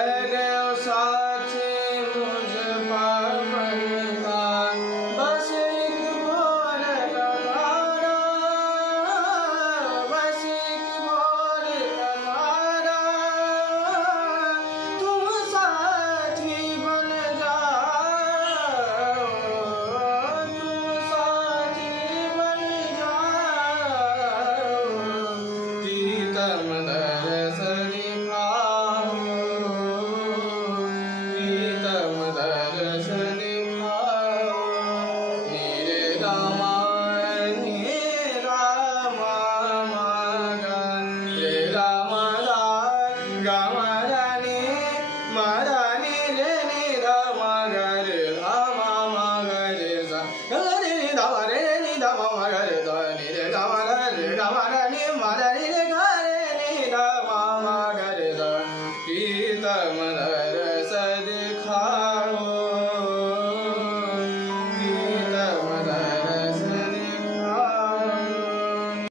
रह गयो साथी मुझ पावन का, बस एक बोल तुम्हारा, बस एक बोल तुम्हारा, तुम साथी बन जाओ, तुम साथी बन जाओ, प्रीतम दरस दिखाओ, प्रीतम दरस दिखाओ। नीरे रामा गा, रे रामा गा मा रे रे रे रामा गा रे रामा मा गा रे सा गा रे